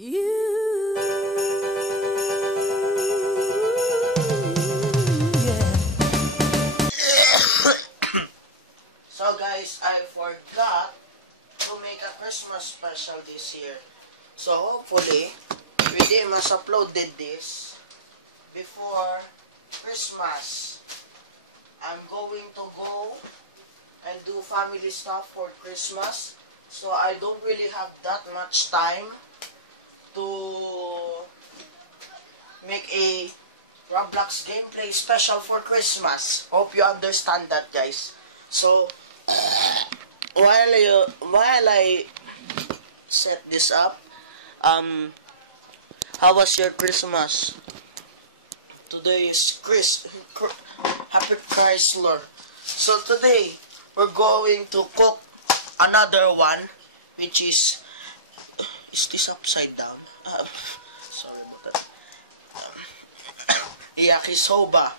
You, yeah. So guys, I forgot to make a Christmas special this year. So hopefully, Redeem has uploaded this before Christmas. I'm going to go and do family stuff for Christmas. So I don't really have that much time to make a Roblox gameplay special for Christmas. Hope you understand that, guys. So while I set this up, how was your Christmas? Today is Happy Chrysler. So today we're going to cook another one, which is this upside down? Sorry about that. Yakisoba.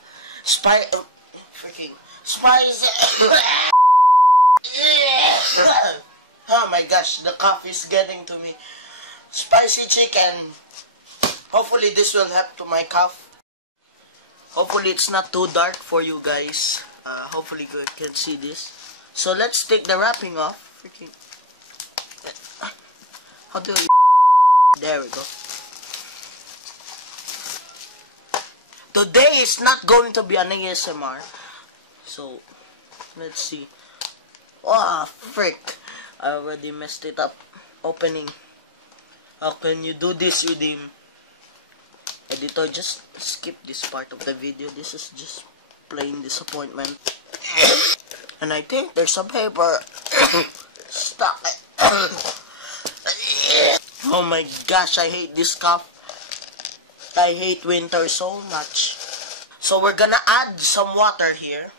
Freaking spice. Oh my gosh, the cough is getting to me. Spicy chicken. Hopefully this will help to my cough. Hopefully it's not too dark for you guys. Hopefully you can see this. So let's take the wrapping off. Freaking. How do I? There we go. Today is not going to be an ASMR. So let's see. Oh frick! I already messed it up. Opening. How can you do this, Redeem? Editor, just skip this part of the video. This is just plain disappointment. And I think there's some paper stuck. Oh my gosh, I hate this cough. I hate winter so much. So we're gonna add some water here.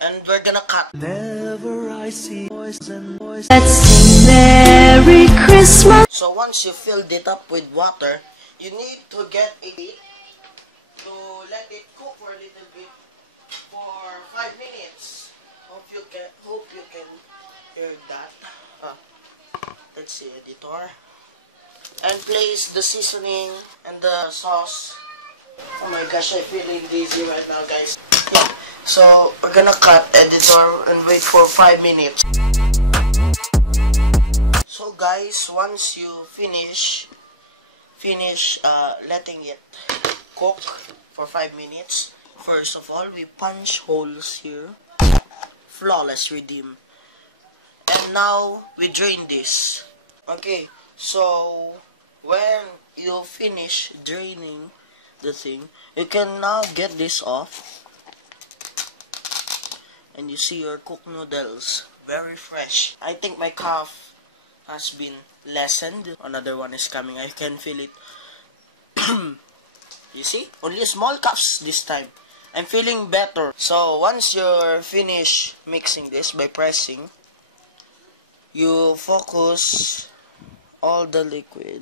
And we're gonna cut. Whenever I see boys and boys, let's sing Merry Christmas. So once you filled it up with water, you need to get a bit to let it cook for a little bit for 5 minutes. Hope you can hear that. Let's see, editor. And place the seasoning and the sauce. Oh my gosh, I'm feeling dizzy right now, guys. Yeah. So we're gonna cut, editor, and wait for 5 minutes. So guys, once you finish letting it cook for 5 minutes, first of all, we punch holes here. Flawless, Redeem. And now we drain this. Okay, so when you finish draining the thing, you can now get this off. And you see your cooked noodles, very fresh. I think my cough has been lessened. Another one is coming. I can feel it. You see? Only small cups this time. I'm feeling better. So once you're finished mixing this by pressing, you focus all the liquid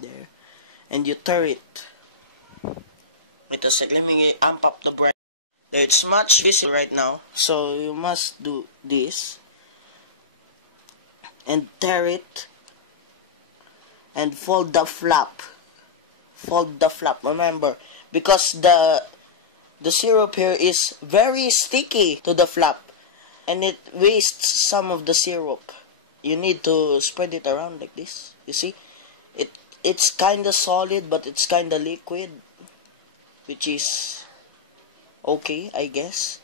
there and you stir it. Wait a sec, let me amp up the brightness. It's much visible right now. So you must do this and stir it and fold the flap. Fold the flap, remember, because the syrup here is very sticky to the flap and it wastes some of the syrup. You need to spread it around like this. You see, it's kinda solid but it's kinda liquid, which is okay, I guess.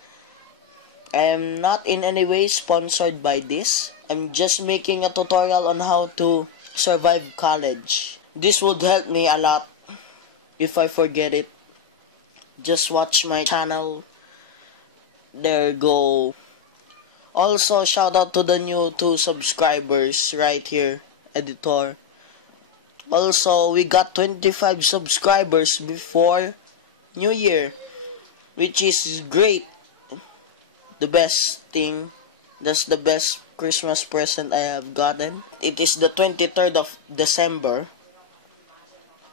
I am not in any way sponsored by this. I'm just making a tutorial on how to survive college. This would help me a lot. If I forget it, just watch my channel. There you go. Also, shout out to the new 2 subscribers right here, editor. Also, we got 25 subscribers before New Year, which is great. The best thing. That's the best Christmas present I have gotten. It is the 23rd of December.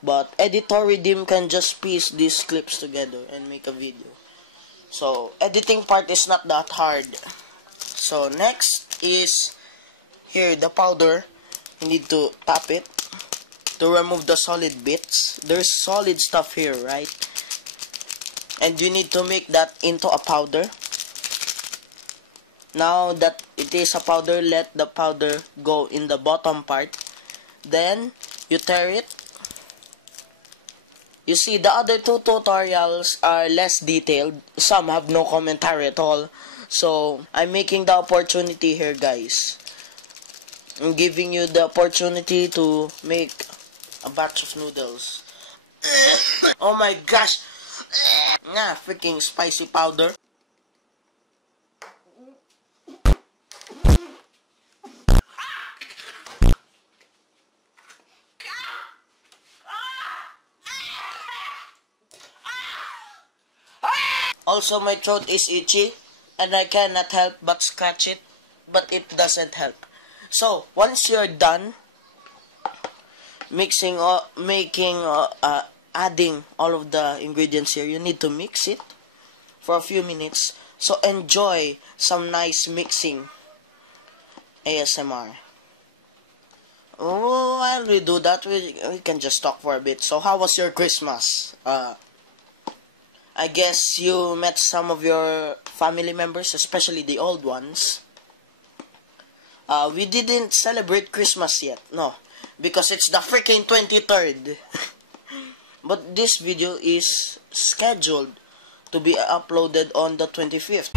But editor Redeem can just piece these clips together and make a video. So editing part is not that hard. So next is here the powder. You need to tap it. to remove the solid bits. There's solid stuff here, right? And you need to make that into a powder. Now that it is a powder, let the powder go in the bottom part. Then you tear it. You see, the other two tutorials are less detailed. Some have no commentary at all. So I'm making the opportunity here, guys. I'm giving you the opportunity to make a batch of noodles. Oh my gosh! Freaking spicy powder. Also, my throat is itchy and I cannot help but scratch it, but it doesn't help. So once you're done mixing or adding all of the ingredients here, you need to mix it for a few minutes. So enjoy some nice mixing ASMR. Oh, while we do that, we can just talk for a bit. So how was your Christmas? I guess you met some of your family members, especially the old ones. We didn't celebrate Christmas yet, no, because it's the freaking 23rd. But this video is scheduled to be uploaded on the 25th.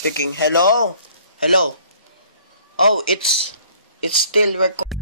Speaking. Hello? Hello? Oh, it's still recording.